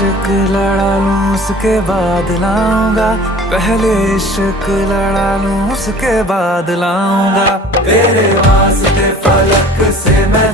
इश्क लड़ा लूं उसके बाद लाऊंगा, पहले इश्क लड़ा लूं उसके बाद लाऊंगा। तेरे वास्ते फलक से मैं